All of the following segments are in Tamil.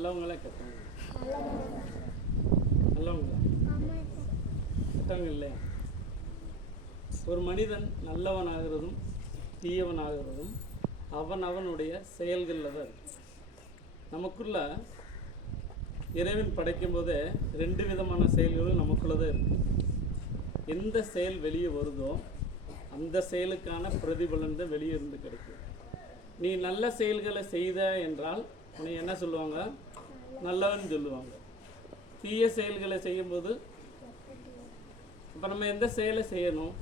நல்லவங்களா கெட்டவங்க? நல்லவங்களா? கெட்டவங்க இல்லையா? ஒரு மனிதன் நல்லவனாகிறதும் தீயவனாகிறதும் அவன் அவனுடைய செயல்களில் தான் இருக்கு. நமக்குள்ள இறைவன் படைக்கும் போதே ரெண்டு விதமான செயல்களும் நமக்குள்ள தான் இருக்கு. எந்த செயல் வெளியே வருதோ அந்த செயலுக்கான பிரதிபலன் தான் வெளியே இருந்து கிடைக்கும் நீ நல்ல செயல்களை செய்த என்றால் உன்னை என்ன சொல்லுவாங்க? நல்லவன் சொல்லுவாங்க. தீய செயல்களை செய்யும்போது இப்போ நம்ம எந்த செயலை செய்யணும்?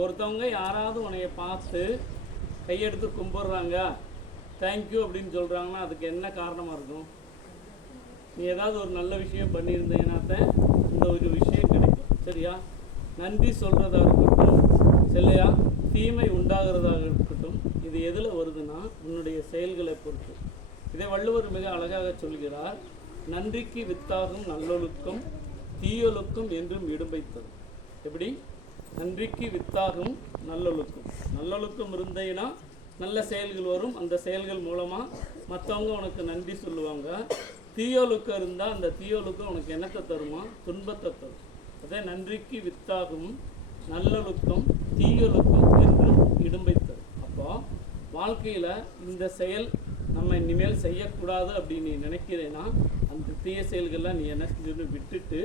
ஒருத்தவங்க யாராவது உன்னைய பார்த்து கையெடுத்து கும்பிட்றாங்க தேங்க்யூ அப்படின்னு சொல்கிறாங்கன்னா அதுக்கு என்ன காரணமாக இருக்கும்? நீ ஏதாவது ஒரு நல்ல விஷயம் பண்ணியிருந்தீங்கன்னா இந்த ஒரு விஷயம் கிடைக்கும். சரியா? நன்றி சொல்கிறதா இருக்கட்டும் சரியா தீமை உண்டாகிறதாக இருக்கட்டும் இது எதில் வருதுன்னா உன்னுடைய செயல்களை பொறுத்து. இதை வள்ளுவர் மிக அழகாக சொல்கிறார் நன்றிக்கு வித்தாகும் நல்லொழுக்கம் தீயொழுக்கம் என்றும் இடும்பைத்தது எப்படி? நன்றிக்கு வித்தாகும் நல்லொழுக்கம். நல்லொழுக்கம் இருந்தேன்னா நல்ல செயல்கள் வரும். அந்த செயல்கள் மூலமாக மற்றவங்க உனக்கு நன்றி சொல்லுவாங்க. தீயொழுக்கம் இருந்தால் அந்த தீயொழுக்கம் உனக்கு என்னத்தை தருமா? துன்பத்தை தரும். அதே நன்றிக்கு வித்தாகும் நல்லொழுக்கம் தீயொழுக்கம் என்றும் இடும்பை தரும் அப்போ வாழ்க்கையில் இந்த செயல் நம்ம இனிமேல் செய்யக்கூடாது அப்படின்னு நீ நினைக்கிறேன்னா அந்த தீய செயல்கள்லாம் நீ என்ன செஞ்சுன்னு விட்டுட்டு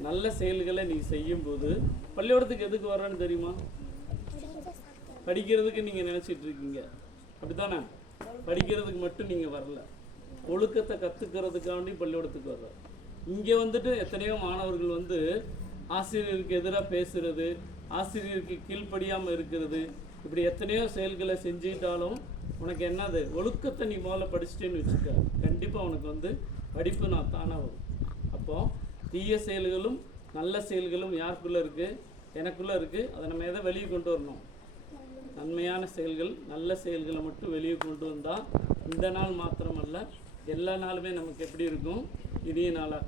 நல்ல செயல்களை நீ செய்யும்போது பள்ளிக்கூடத்துக்கு எதுக்கு வர்றேன்னு தெரியுமா? படிக்கிறதுக்கு நீங்கள் நினச்சிட்டு இருக்கீங்க. அப்படித்தானே? படிக்கிறதுக்கு மட்டும் நீங்கள் வரல. ஒழுக்கத்தை கற்றுக்கிறதுக்காண்டி பள்ளிக்கூடத்துக்கு வர்ற இங்கே வந்துட்டு எத்தனையோ மாணவர்கள் வந்து ஆசிரியருக்கு எதிராக பேசுறது ஆசிரியருக்கு கீழ்ப்படியாமல் இருக்கிறது இப்படி எத்தனையோ செயல்களை செஞ்சுக்கிட்டாலும் உனக்கு என்னது? ஒழுக்கத்தை நீ முதல்ல படிச்சிட்டேன்னு வச்சுக்க. கண்டிப்பாக உனக்கு வந்து படிப்பு நான் தானாக வரும். அப்போது தீய செயல்களும் நல்ல செயல்களும் யாருக்குள்ளே இருக்குது எனக்குள்ளே இருக்குது அதை நம்ம எதை வெளியே கொண்டு வரணும்? நன்மையான செயல்கள் நல்ல செயல்களை மட்டும் வெளியே கொண்டு வந்தால் இந்த நாள் மாத்திரமல்ல எல்லா நாளுமே நமக்கு எப்படி இருக்கும்? இனிய நாளாக